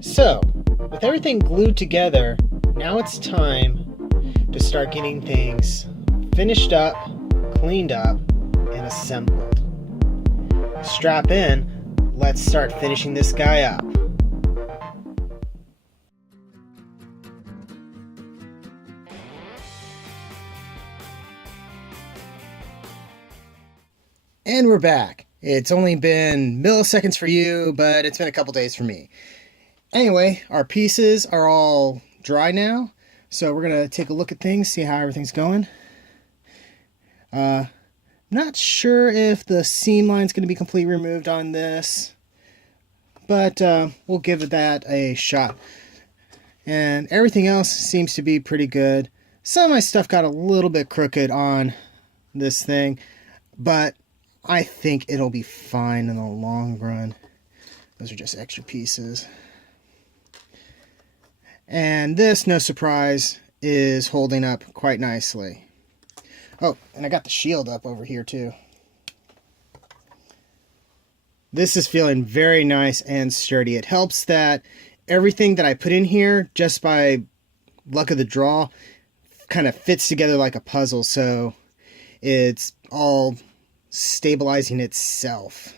So, with everything glued together, now it's time to start getting things finished up, cleaned up, and assembled. Strap in, let's start finishing this guy up. And we're back. It's only been milliseconds for you, but it's been a couple days for me. Anyway, our pieces are all dry now, so we're going to take a look at things, see how everything's going. Not sure if the seam line's going to be completely removed on this, but we'll give that a shot. And everything else seems to be pretty good. Some of my stuff got a little bit crooked on this thing, but I think it'll be fine in the long run. Those are just extra pieces. And this, no surprise, is holding up quite nicely. Oh, and I got the shield up over here too. This is feeling very nice and sturdy. It helps that everything that I put in here, just by luck of the draw, kind of fits together like a puzzle. So it's all stabilizing itself.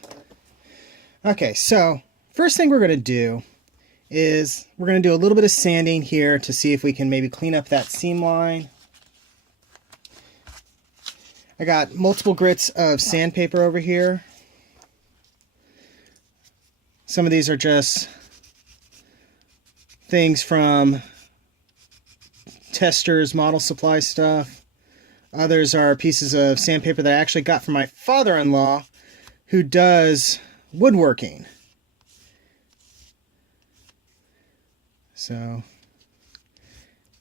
Okay, so first thing we're going to do is we're going to do a little bit of sanding here to see if we can maybe clean up that seam line. I got multiple grits of sandpaper over here. Some of these are just things from Testors model supply stuff. Others are pieces of sandpaper that I actually got from my father-in-law, who does woodworking. So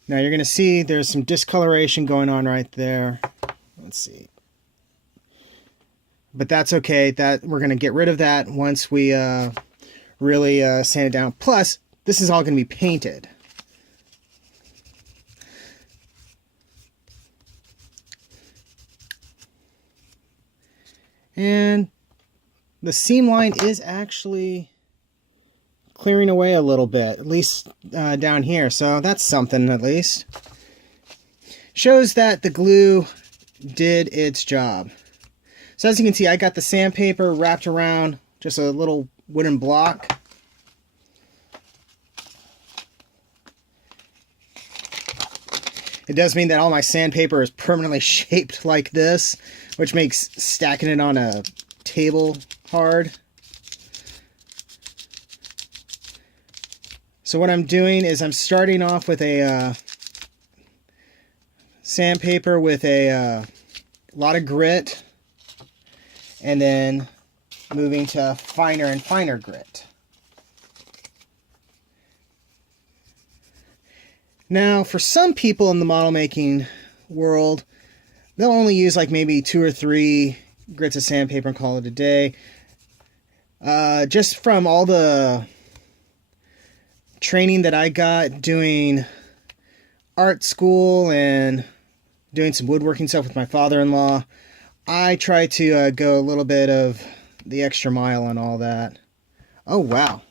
now you're going to see there's some discoloration going on right there. Let's see. But that's okay. That we're going to get rid of that once we really sand it down. Plus, this is all going to be painted. And the seam line is actually clearing away a little bit, at least down here. So that's something at least. Shows that the glue did its job. So as you can see, I got the sandpaper wrapped around just a little wooden block. It does mean that all my sandpaper is permanently shaped like this, which makes stacking it on a table hard. So what I'm doing is I'm starting off with a sandpaper with a lot of grit, and then moving to finer and finer grit. Now, for some people in the model making world, they'll only use like maybe 2 or 3 grits of sandpaper and call it a day. Just from all the training that I got doing art school and doing some woodworking stuff with my father-in-law, I try to go a little bit of the extra mile on all that. Oh, wow.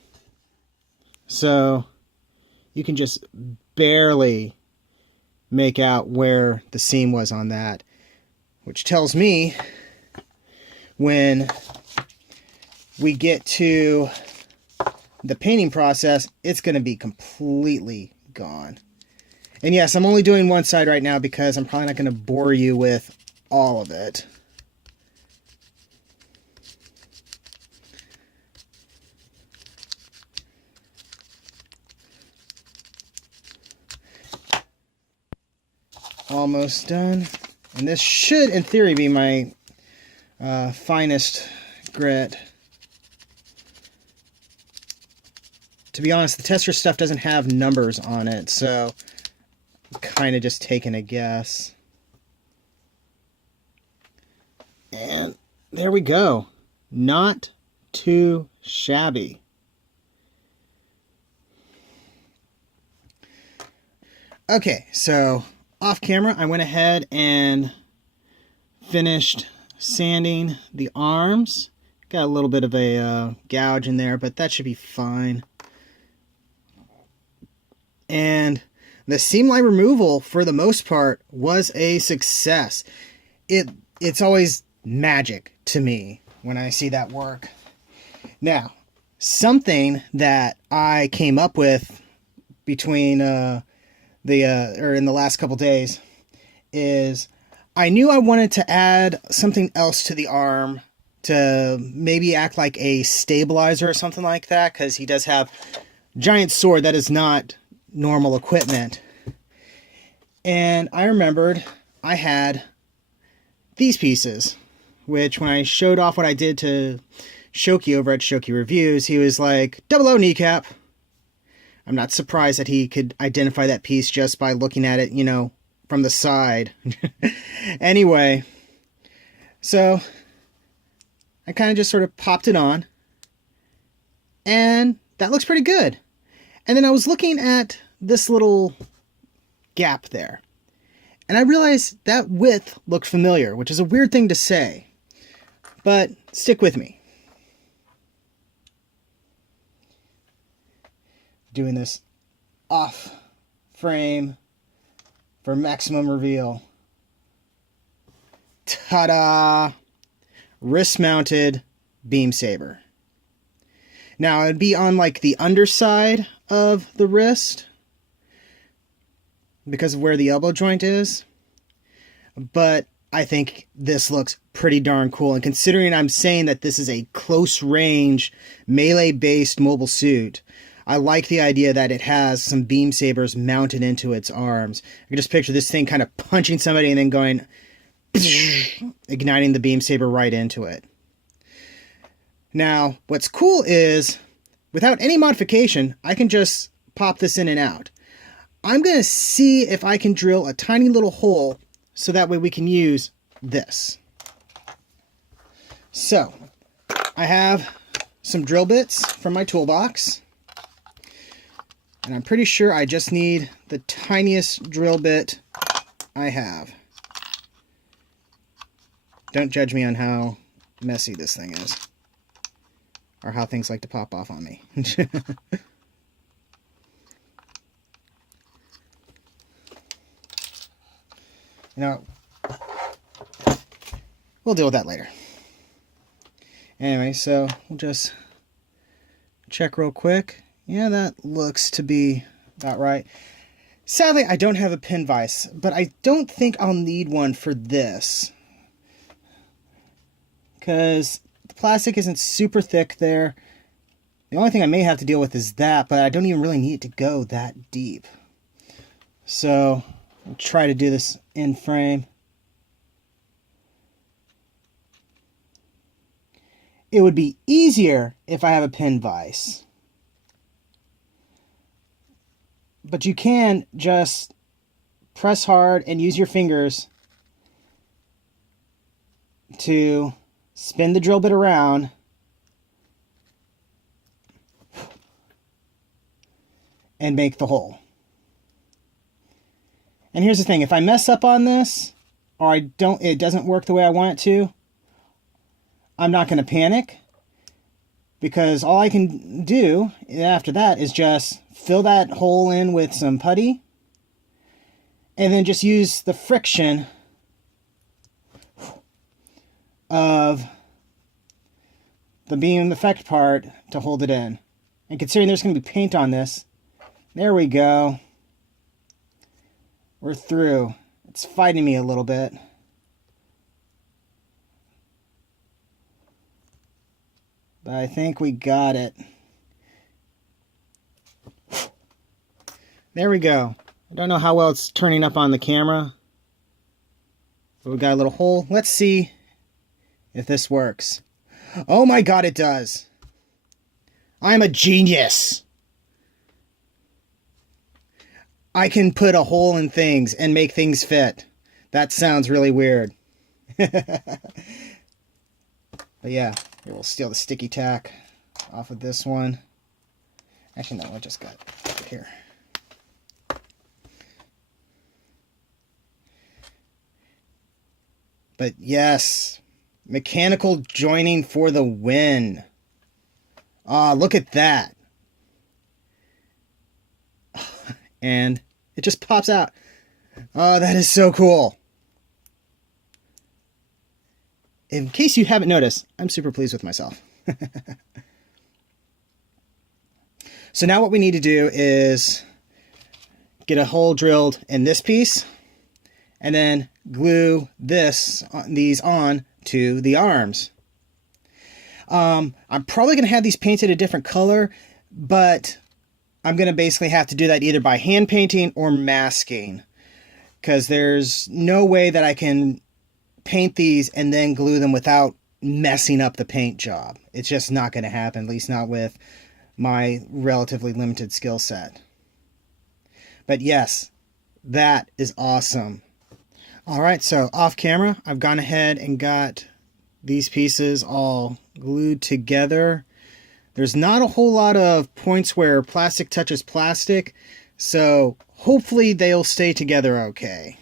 So you can just barely make out where the seam was on that, which tells me when we get to the painting process, it's going to be completely gone. And yes, I'm only doing one side right now because I'm probably not going to bore you with all of it. Almost done. And this should, in theory, be my finest grit. To be honest, the Tester stuff doesn't have numbers on it, so I'm kind of just taking a guess. And there we go. Not too shabby. Okay, so off camera, I went ahead and finished sanding the arms Got a little bit of a gouge in there, but that should be fine. And the seam line removal, for the most part, was a success. It's always magic to me when I see that work. Now, something that I came up with between in the last couple days is I knew I wanted to add something else to the arm to maybe act like a stabilizer or something like that, because he does have a giant sword that is not normal equipment. And I remembered I had these pieces, which when I showed off what I did to Shoki over at Shoki Reviews, he was like, 00 kneecap. I'm not surprised that he could identify that piece just by looking at it, from the side. Anyway, so I kind of just sort of popped it on, and that looks pretty good. And then I was looking at this little gap there, and I realized that width looked familiar, which is a weird thing to say, but stick with me. Doing this off frame for maximum reveal. Ta-da! Wrist mounted beam saber. Now it'd be on like the underside of the wrist because of where the elbow joint is, but I think this looks pretty darn cool. And considering I'm saying that this is a close range melee based mobile suit, I like the idea that it has some beam sabers mounted into its arms. I can just picture this thing kind of punching somebody and then going, igniting the beam saber right into it. Now, what's cool is, without any modification, I can just pop this in and out. I'm going to see if I can drill a tiny little hole so that way we can use this. So, I have some drill bits from my toolbox. And I'm pretty sure I just need the tiniest drill bit I have. Don't judge me on how messy this thing is, or how things like to pop off on me. We'll deal with that later. Anyway, so we'll just check real quick. Yeah, that looks to be about right. Sadly, I don't have a pin vise, but I don't think I'll need one for this, because the plastic isn't super thick there. The only thing I may have to deal with is that, but I don't even really need it to go that deep. So, I'll try to do this in frame. It would be easier if I have a pin vise. But you can just press hard and use your fingers to spin the drill bit around and make the hole. And here's the thing, if I mess up on this, or it doesn't work the way I want it to, I'm not going to panic, because all I can do after that is just fill that hole in with some putty, and then just use the friction of the beam effect part to hold it in. And considering there's going to be paint on this, there we go. We're through. It's fighting me a little bit. But I think we got it. There we go. I don't know how well it's turning up on the camera, but we got a little hole. Let's see if this works. Oh my god, it does. I'm a genius. I can put a hole in things and make things fit. That sounds really weird. But yeah, here, we'll steal the sticky tack off of this one. Actually, no, I just got it here. But yes, Mechanical joining for the win. Ah, look at that. And it just pops out. Oh, that is so cool. In case you haven't noticed, I'm super pleased with myself. So now what we need to do is get a hole drilled in this piece and then glue these on to the arms. I'm probably going to have these painted a different color, but I'm going to basically have to do that either by hand painting or masking, because there's no way that I can paint these and then glue them without messing up the paint job. It's just not going to happen, at least not with my relatively limited skill set. But yes, that is awesome. All right, so off camera, I've gone ahead and got these pieces all glued together. There's not a whole lot of points where plastic touches plastic, so hopefully they'll stay together okay.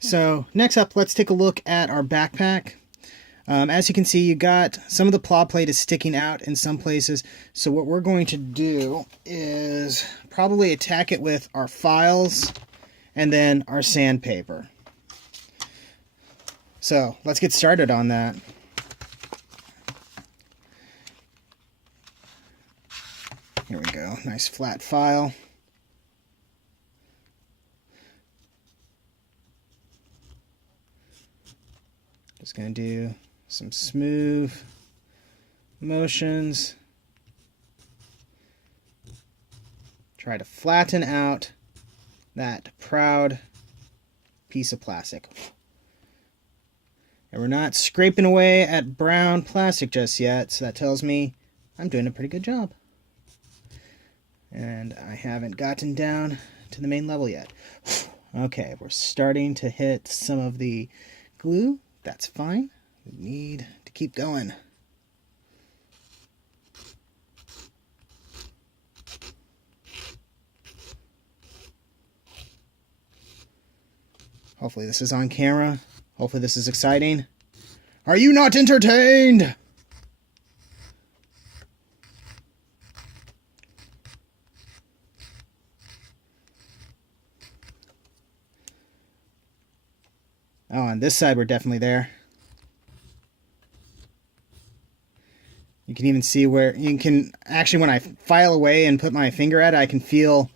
So next up, let's take a look at our backpack. As you can see, you got some of the plow plate is sticking out in some places. So what we're going to do is probably attack it with our files and then our sandpaper. So let's get started on that. Here we go, nice flat file. Just going to do some smooth motions. Try to flatten out that proud piece of plastic. And we're not scraping away at brown plastic just yet, so that tells me I'm doing a pretty good job. And I haven't gotten down to the main level yet. Okay, we're starting to hit some of the glue. That's fine. We need to keep going. Hopefully this is on camera. Hopefully this is exciting. Are you not entertained? Oh, on this side we're definitely there. You can even see where you can actually, when I file away and put my finger at it, I can feel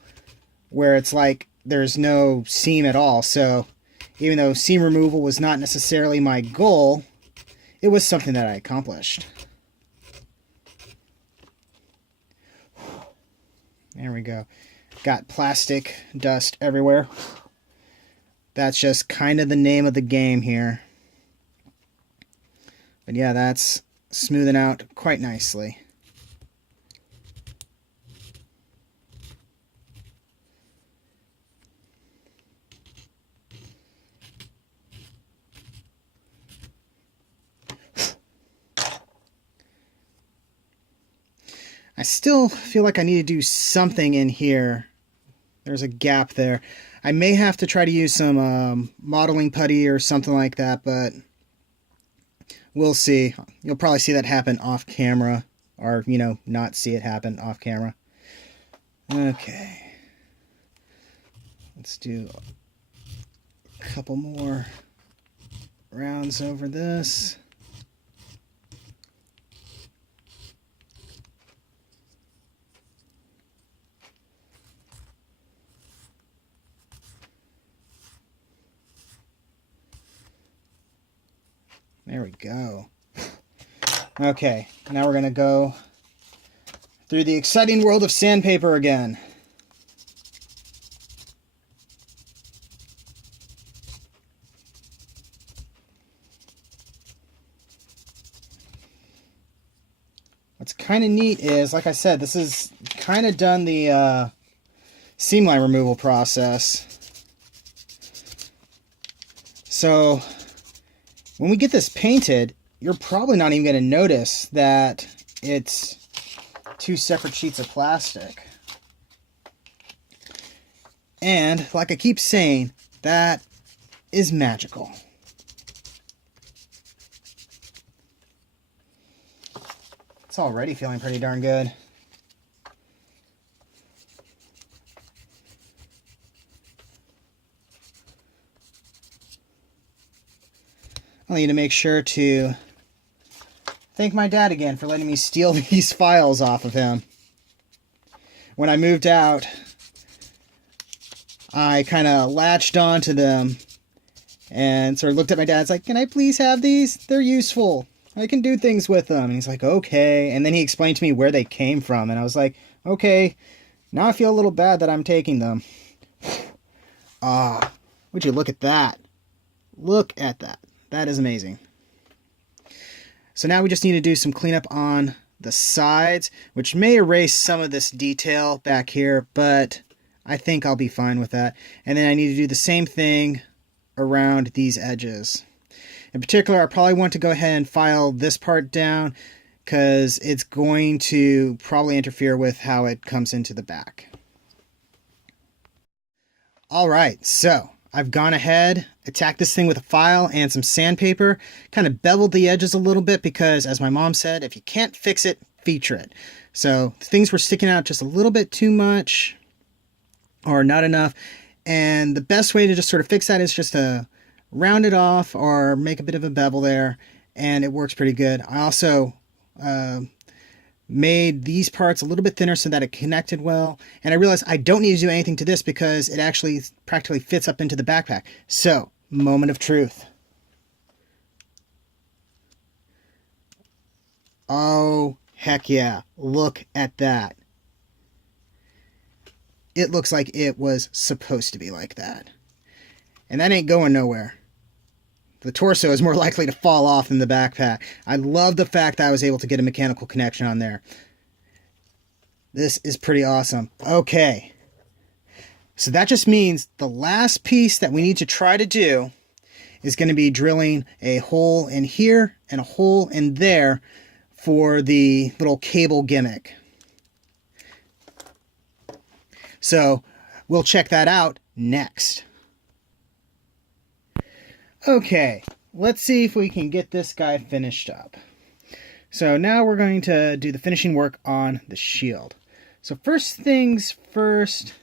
where it's like there's no seam at all. So even though seam removal was not necessarily my goal, it was something that I accomplished. There we go. Got plastic dust everywhere. That's just kind of the name of the game here. But yeah, that's smoothing out quite nicely. I still feel like I need to do something in here. There's a gap there. I may have to try to use some modeling putty or something like that, but we'll see. You'll probably see that happen off camera, or, you know, not see it happen off camera. Okay. Let's do a couple more rounds over this. There we go. Okay, now we're going to go through the exciting world of sandpaper again. What's kind of neat is, like I said, this is kind of done the seam line removal process. So when we get this painted, you're probably not even going to notice that it's two separate sheets of plastic. And like I keep saying, that is magical. It's already feeling pretty darn good. I need to make sure to thank my dad again for letting me steal these files off of him. When I moved out, I kind of latched onto them and sort of looked at my dad. It's like, can I please have these? They're useful. I can do things with them. And he's like, okay. And then he explained to me where they came from. And I was like, okay, now I feel a little bad that I'm taking them. Ah, would you look at that? Look at that. That is amazing. So now we just need to do some cleanup on the sides, which may erase some of this detail back here, but I think I'll be fine with that. And then I need to do the same thing around these edges. In particular, I probably want to go ahead and file this part down because it's going to probably interfere with how it comes into the back. All right, so I've gone ahead, attacked this thing with a file and some sandpaper, kind of beveled the edges a little bit because, as my mom said, if you can't fix it, feature it. So things were sticking out just a little bit too much or not enough. And the best way to just sort of fix that is just to round it off or make a bit of a bevel there, and it works pretty good. I also made these parts a little bit thinner so that it connected well, and I realized I don't need to do anything to this because it actually practically fits up into the backpack. So, moment of truth. Oh, heck yeah. Look at that. It looks like it was supposed to be like that. And that ain't going nowhere. The torso is more likely to fall off than the backpack. I love the fact that I was able to get a mechanical connection on there. This is pretty awesome. Okay. So that just means the last piece that we need to try to do is going to be drilling a hole in here and a hole in there for the little cable gimmick. So we'll check that out next. Okay, let's see if we can get this guy finished up. So now we're going to do the finishing work on the shield. So first things first,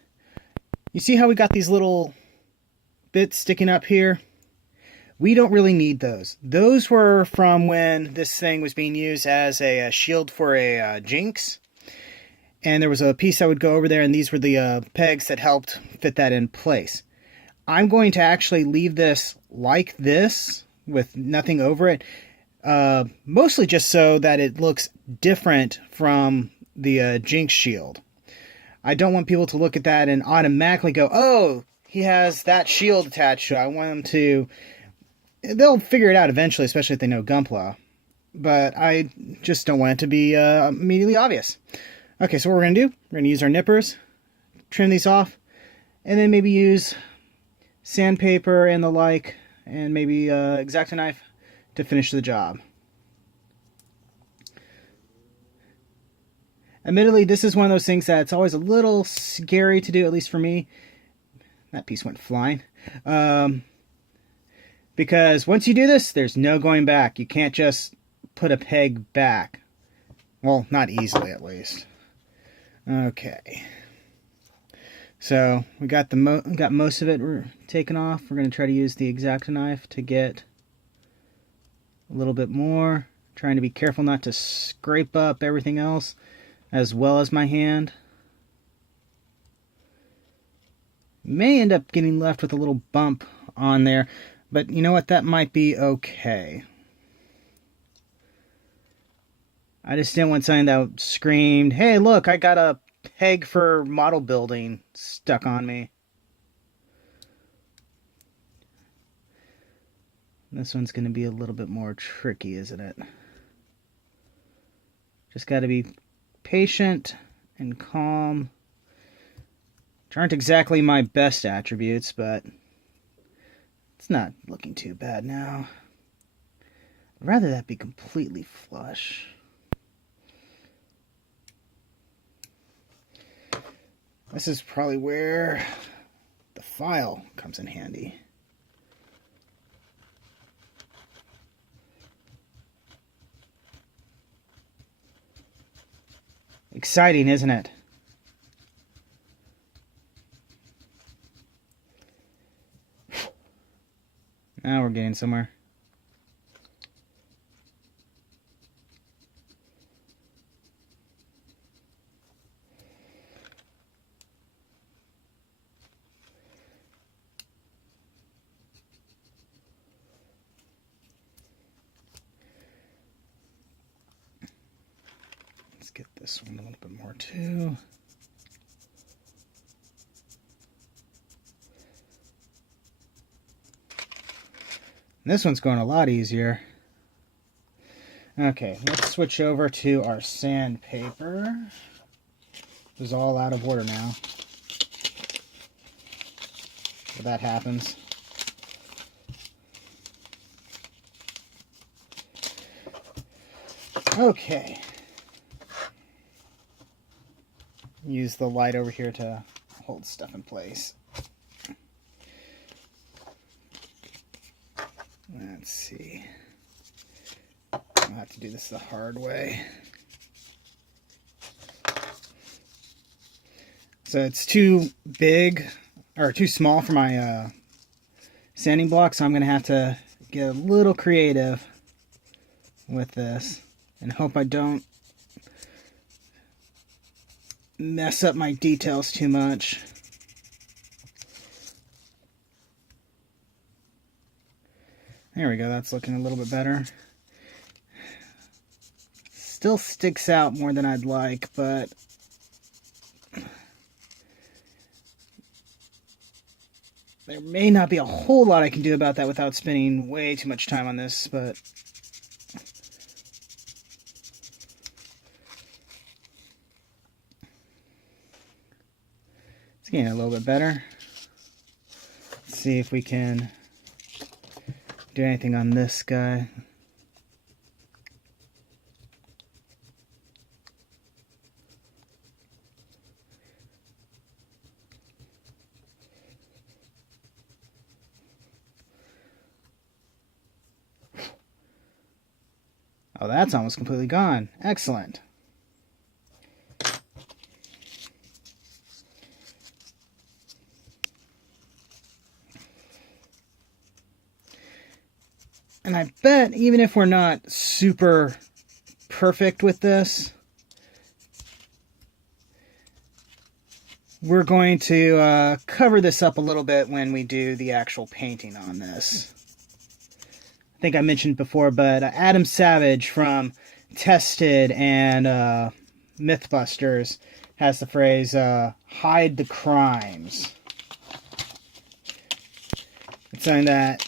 you see how we got these little bits sticking up here? We don't really need those. Those were from when this thing was being used as a shield for a Jinx. And there was a piece that would go over there, and these were the pegs that helped fit that in place. I'm going to actually leave this like this with nothing over it, mostly just so that it looks different from the Jinx shield. I don't want people to look at that and automatically go, oh, he has that shield attached to it. I want them to... They'll figure it out eventually, especially if they know Gunpla. But I just don't want it to be immediately obvious. Okay, so what we're going to do, we're going to use our nippers, trim these off, and then maybe use sandpaper and the like, and maybe X-Acto knife to finish the job. Admittedly, this is one of those things that's always a little scary to do, at least for me. That piece went flying. Because once you do this, there's no going back. You can't just put a peg back. Well, not easily, at least. Okay. So we got got most of it taken off. We're going to try to use the X-Acto knife to get a little bit more. Trying to be careful not to scrape up everything else, as well as my hand. May end up getting left with a little bump on there, but you know what? That might be okay. I just didn't want something that screamed, hey, look, I got a peg for model building stuck on me. This one's going to be a little bit more tricky, isn't it? Just got to be patient and calm. Which aren't exactly my best attributes, but it's not looking too bad now. I'd rather that be completely flush. This is probably where the file comes in handy. Exciting, isn't it? Now we're getting somewhere. Let's get this one a little bit more too. This one's going a lot easier. Okay, let's switch over to our sandpaper. This is all out of order now. But that happens. Okay. Use the light over here to hold stuff in place. Let's see. I'll have to do this the hard way. So it's too big, or too small for my sanding block, so I'm going to have to get a little creative with this and hope I don't mess up my details too much. There we go, that's looking a little bit better. Still sticks out more than I'd like, but there may not be a whole lot I can do about that without spending way too much time on this, but it's getting a little bit better. Let's see if we can do anything on this guy. Oh, that's almost completely gone. Excellent. And I bet even if we're not super perfect with this, we're going to cover this up a little bit when we do the actual painting on this. I think I mentioned before, but Adam Savage from Tested and Mythbusters has the phrase, hide the crimes. It's something that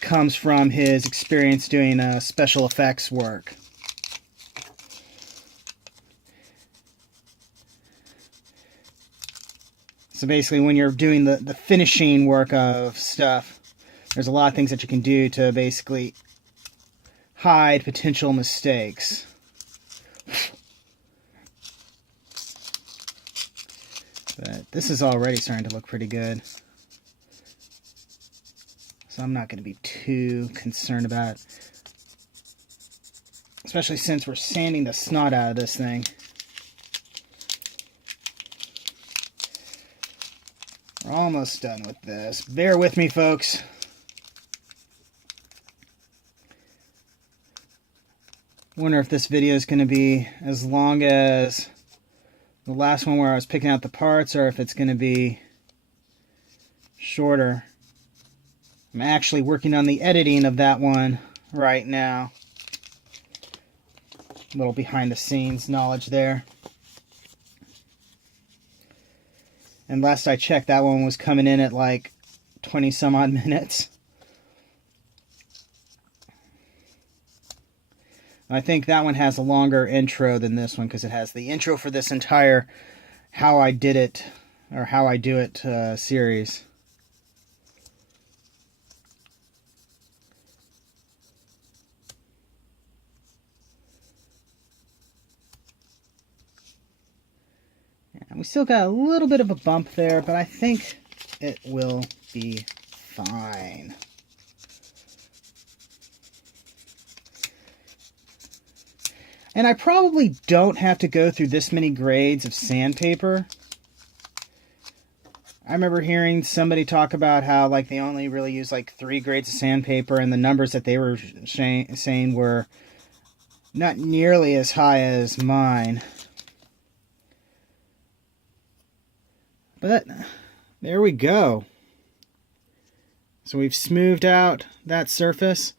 comes from his experience doing special effects work. So basically when you're doing the finishing work of stuff, there's a lot of things that you can do to basically hide potential mistakes. But this is already starting to look pretty good. So I'm not going to be too concerned about it. Especially since we're sanding the snot out of this thing. We're almost done with this. Bear with me, folks. Wonder if this video is going to be as long as the last one where I was picking out the parts, or if it's going to be shorter. I'm actually working on the editing of that one right now. A little behind the scenes knowledge there. And last I checked, that one was coming in at like 20 some odd minutes. I think that one has a longer intro than this one because it has the intro for this entire How I Did It, or How I Do It series. And we still got a little bit of a bump there, but I think it will be fine. And I probably don't have to go through this many grades of sandpaper. I remember hearing somebody talk about how like they only really use like 3 grades of sandpaper, and the numbers that they were saying were not nearly as high as mine. But there we go. So we've smoothed out that surface.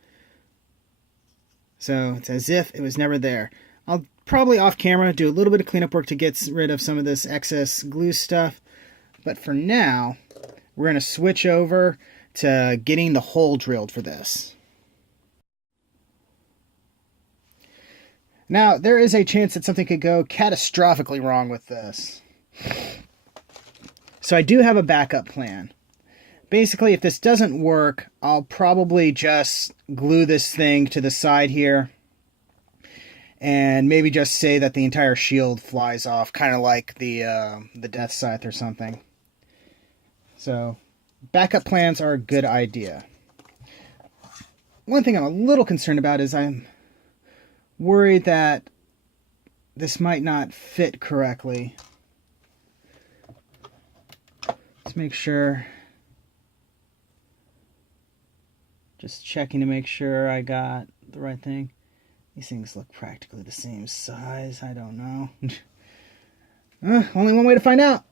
So it's as if it was never there. I'll probably off camera do a little bit of cleanup work to get rid of some of this excess glue stuff. But for now, we're going to switch over to getting the hole drilled for this. Now, there is a chance that something could go catastrophically wrong with this. So I do have a backup plan. Basically, if this doesn't work, I'll probably just glue this thing to the side here and maybe just say that the entire shield flies off, kind of like the Death Scythe or something. So, backup plans are a good idea. One thing I'm a little concerned about is I'm worried that this might not fit correctly. Let's make sure. Just checking to make sure I got the right thing. These things look practically the same size. I don't know. Only one way to find out.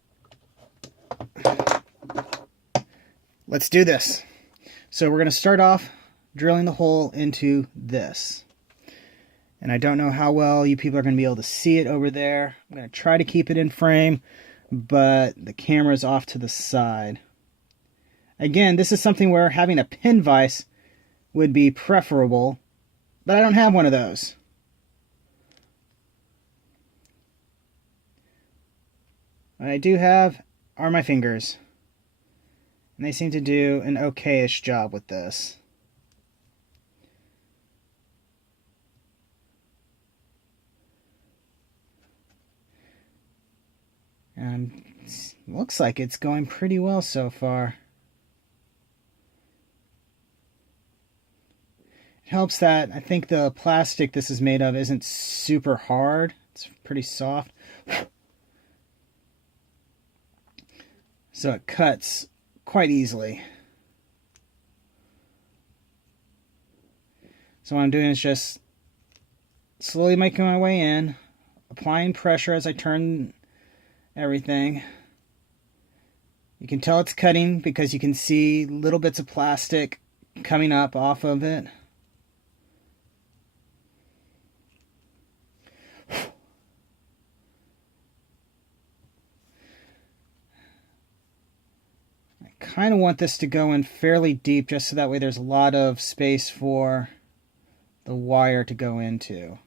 Let's do this. So we're going to start off drilling the hole into this. And I don't know how well you people are going to be able to see it over there. I'm going to try to keep it in frame, but the camera's off to the side. Again, this is something where having a pin vise would be preferable, but I don't have one of those. What I do have are my fingers. And they seem to do an okay-ish job with this. And looks like it's going pretty well so far. It helps that I think the plastic this is made of isn't super hard. It's pretty soft. So it cuts quite easily. So what I'm doing is just slowly making my way in, applying pressure as I turn everything. You can tell it's cutting because you can see little bits of plastic coming up off of it. Kind of want this to go in fairly deep just so that way there's a lot of space for the wire to go into.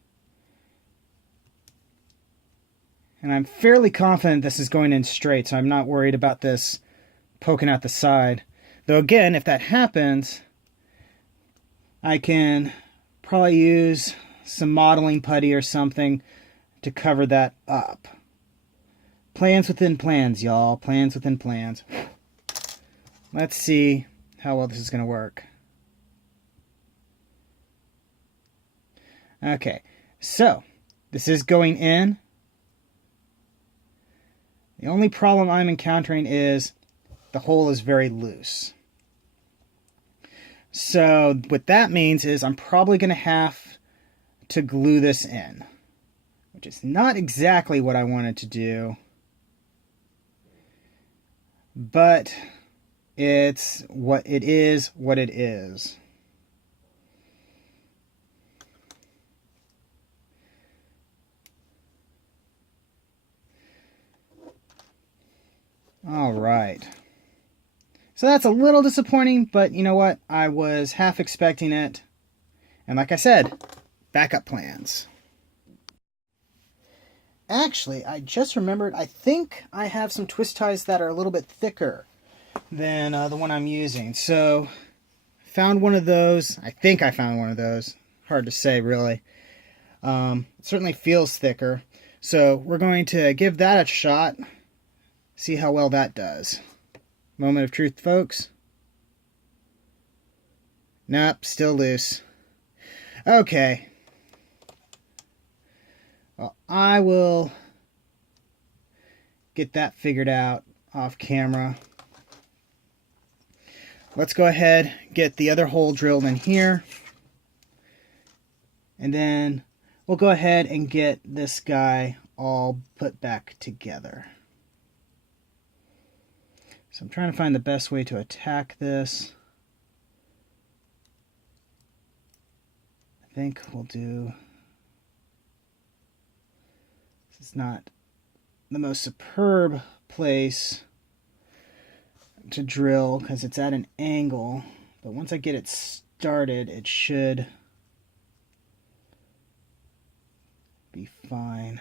And I'm fairly confident this is going in straight, so I'm not worried about this poking out the side. Though again, if that happens, I can probably use some modeling putty or something to cover that up. Plans within plans, y'all. Plans within plans. Let's see how well this is going to work. Okay, so this is going in. The only problem I'm encountering is the hole is very loose. So what that means is I'm probably going to have to glue this in, which is not exactly what I wanted to do, but it's what it is, what it is. All right. So that's a little disappointing, but you know what? I was half expecting it. And like I said, backup plans. Actually, I just remembered, I think I have some twist ties that are a little bit thicker than the one I'm using. So, found one of those. I think I found one of those. Hard to say, really. It certainly feels thicker. So, we're going to give that a shot. See how well that does. Moment of truth, folks. Nope, still loose. Okay. Well, I will get that figured out off camera. Let's go ahead, get the other hole drilled in here. And then we'll go ahead and get this guy all put back together. So I'm trying to find the best way to attack this. I think we'll do... This is not the most superb place to drill because it's at an angle, but once I get it started, it should be fine.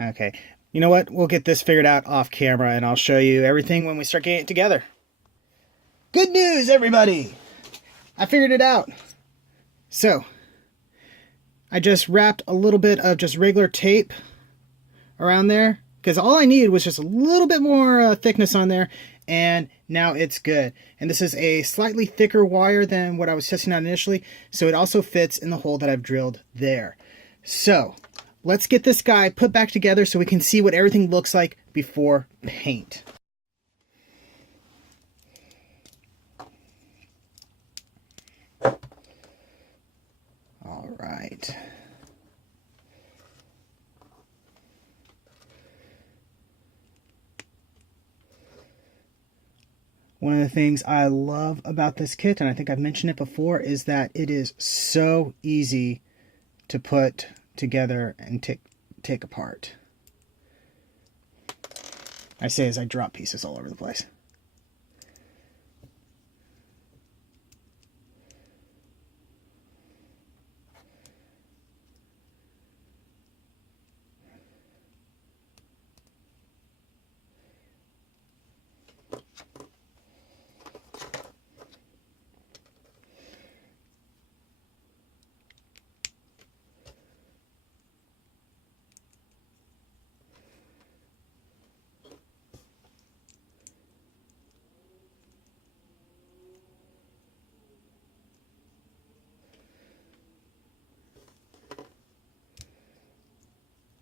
Okay, you know what? We'll get this figured out off camera and I'll show you everything when we start getting it together. Good news, everybody! I figured it out. So, I just wrapped a little bit of just regular tape around there because all I needed was just a little bit more thickness on there, and now it's good. And this is a slightly thicker wire than what I was testing out initially, so it also fits in the hole that I've drilled there. So, let's get this guy put back together so we can see what everything looks like before paint. All right. One of the things I love about this kit, and I think I've mentioned it before, is that it is so easy to put together and take apart. I say as I drop pieces all over the place.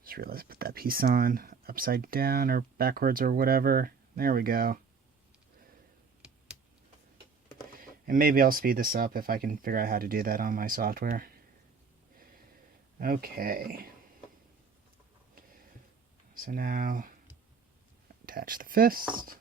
Just realized put that piece on upside down or backwards or whatever. There we go. And maybe I'll speed this up if I can figure out how to do that on my software. Okay. So now attach the fist.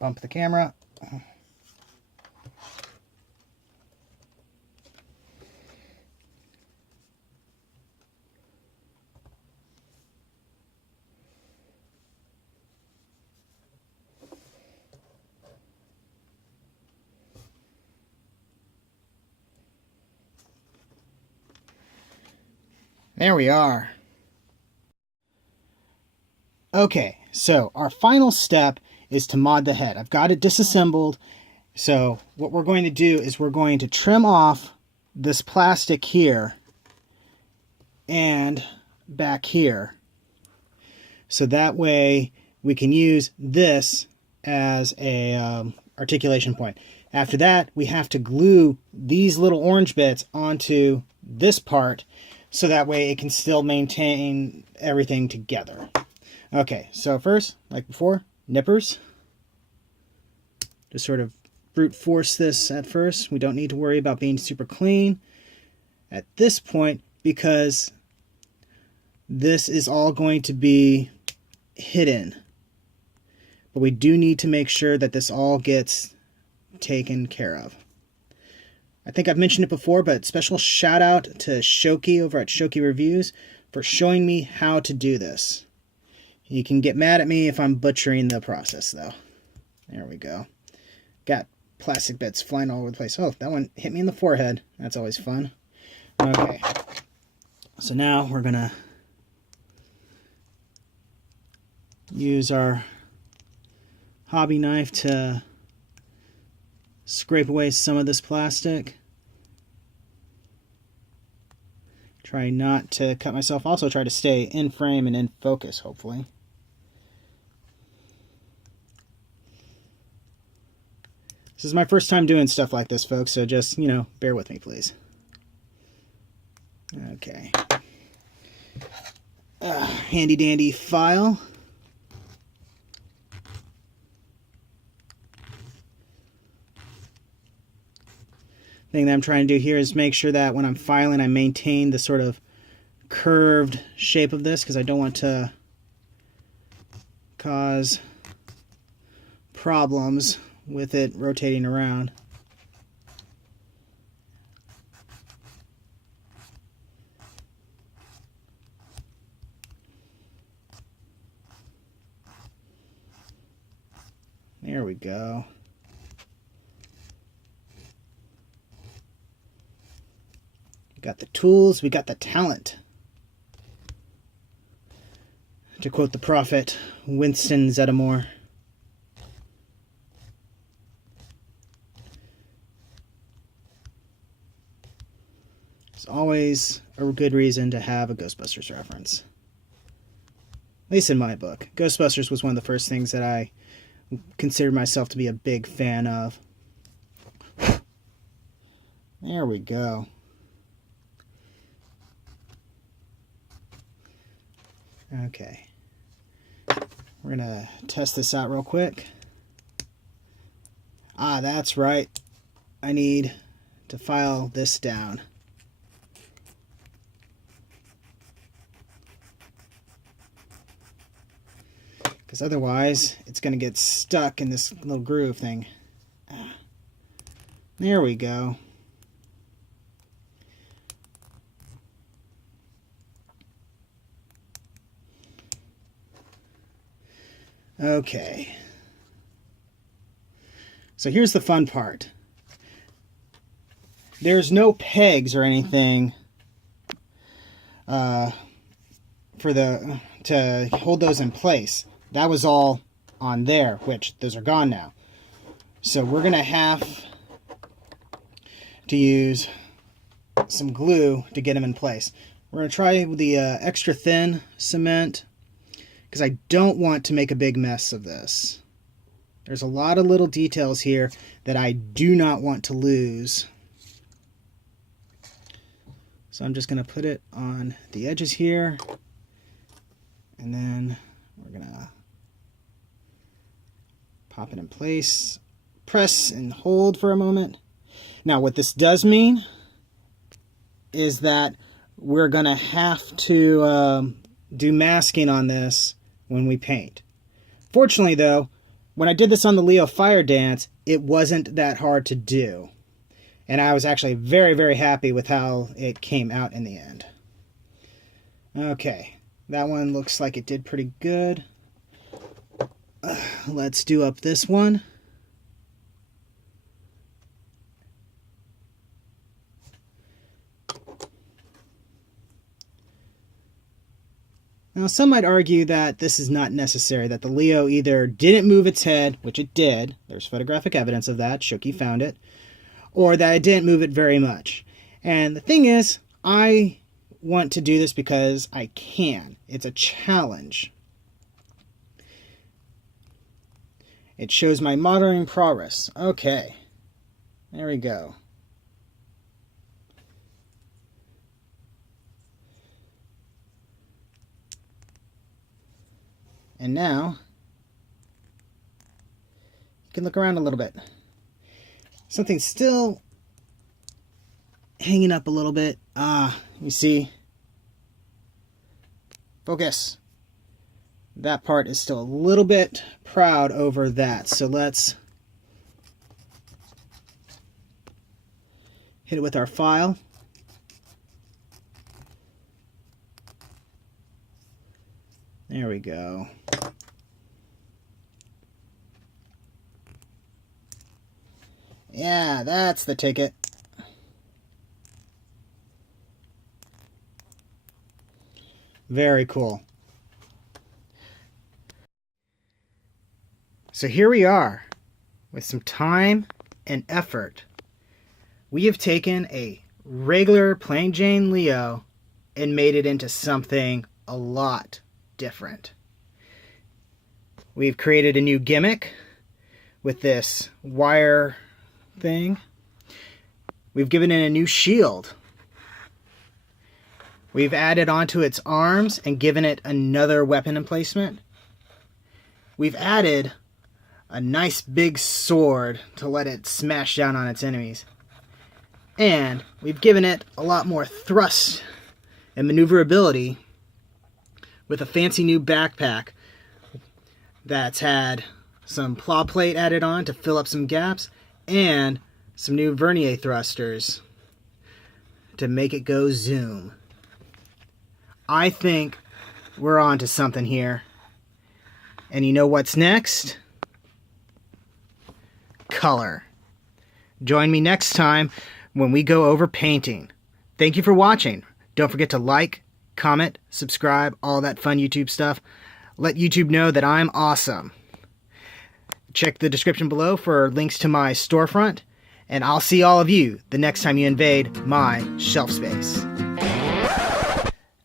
Bump the camera. There we are. Okay, so our final step is to mod the head. I've got it disassembled. So what we're going to do is we're going to trim off this plastic here and back here. So that way we can use this as a articulation point. After that, we have to glue these little orange bits onto this part so that way it can still maintain everything together. Okay, so first, like before, nippers. Just sort of brute force this at first. We don't need to worry about being super clean at this point because this is all going to be hidden. But we do need to make sure that this all gets taken care of. I think I've mentioned it before, but special shout out to Shoki over at Shoki Reviews for showing me how to do this. You can get mad at me if I'm butchering the process, though. There we go. Got plastic bits flying all over the place. Oh, that one hit me in the forehead. That's always fun. Okay. So now we're going to use our hobby knife to scrape away some of this plastic. Try not to cut myself. Also try to stay in frame and in focus, hopefully. This is my first time doing stuff like this, folks, so just, bear with me, please. Okay. Handy dandy file. Thing that I'm trying to do here is make sure that when I'm filing, I maintain the sort of curved shape of this, because I don't want to cause problems with it rotating around. There we go. We got the tools, we got the talent. To quote the prophet, Winston Zeddemore. It's always a good reason to have a Ghostbusters reference. At least in my book. Ghostbusters was one of the first things that I considered myself to be a big fan of. There we go. Okay. We're going to test this out real quick. Ah, that's right. I need to file this down. Because otherwise, it's going to get stuck in this little groove thing. There we go. Okay. So here's the fun part. There's no pegs or anything to hold those in place. That was all on there, which those are gone now. So we're going to have to use some glue to get them in place. We're going to try the extra thin cement because I don't want to make a big mess of this. There's a lot of little details here that I do not want to lose. So I'm just going to put it on the edges here, and then we're going to pop it in place, press and hold for a moment. Now what this does mean is that we're going to have to do masking on this when we paint. Fortunately though, when I did this on the Leo Fire Dance, it wasn't that hard to do. And I was actually very, very happy with how it came out in the end. Okay, that one looks like it did pretty good. Let's do up this one. Now, some might argue that this is not necessary, that the Leo either didn't move its head, which it did, there's photographic evidence of that, Shoki found it, or that it didn't move it very much. And the thing is, I want to do this because I can. It's a challenge. It shows my modeling progress. Okay, there we go. And now, you can look around a little bit. Something's still hanging up a little bit. You see? Focus. That part is still a little bit proud over that. So let's hit it with our file. There we go. Yeah, that's the ticket. Very cool. So here we are, with some time and effort. We have taken a regular plain Jane Leo and made it into something a lot different. We've created a new gimmick with this wire thing. We've given it a new shield. We've added onto its arms and given it another weapon emplacement. We've added a nice big sword to let it smash down on its enemies. And we've given it a lot more thrust and maneuverability with a fancy new backpack that's had some claw plate added on to fill up some gaps and some new vernier thrusters to make it go zoom. I think we're on to something here. And you know what's next? Color. Join me next time when we go over painting. Thank you for watching. Don't forget to like, comment, subscribe, all that fun YouTube stuff. Let YouTube know that I'm awesome. Check the description below for links to my storefront, and I'll see all of you the next time you invade my shelf space.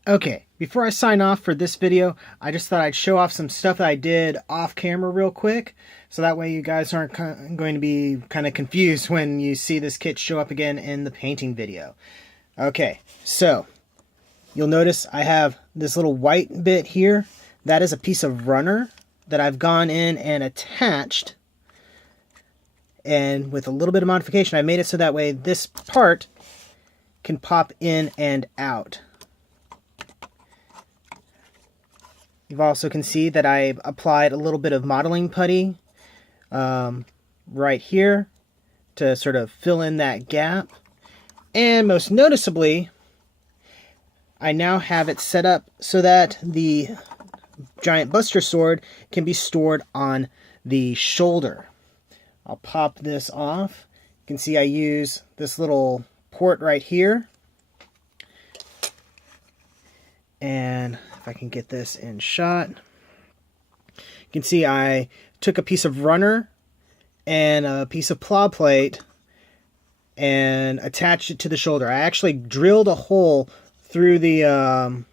Okay, before I sign off for this video, I just thought I'd show off some stuff that I did off camera real quick, so that way you guys aren't going to be kind of confused when you see this kit show up again in the painting video. Okay, so you'll notice I have this little white bit here. That is a piece of runner that I've gone in and attached, and with a little bit of modification I made it so that way this part can pop in and out. You also can see that I applied a little bit of modeling putty right here to sort of fill in that gap. And most noticeably, I now have it set up so that the giant Buster Sword can be stored on the shoulder. I'll pop this off. You can see I use this little port right here. And if I can get this in shot, you can see I took a piece of runner and a piece of claw plate and attached it to the shoulder. I actually drilled a hole through the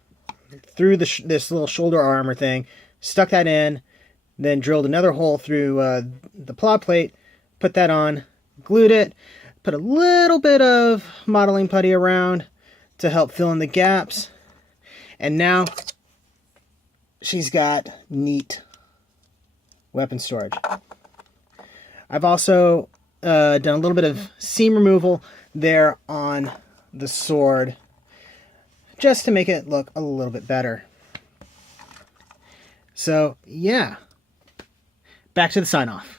this little shoulder armor thing, stuck that in, then drilled another hole through the claw plate, put that on, glued it, put a little bit of modeling putty around to help fill in the gaps. And now she's got neat weapon storage. I've also done a little bit of seam removal there on the sword just to make it look a little bit better. So yeah, back to the sign off.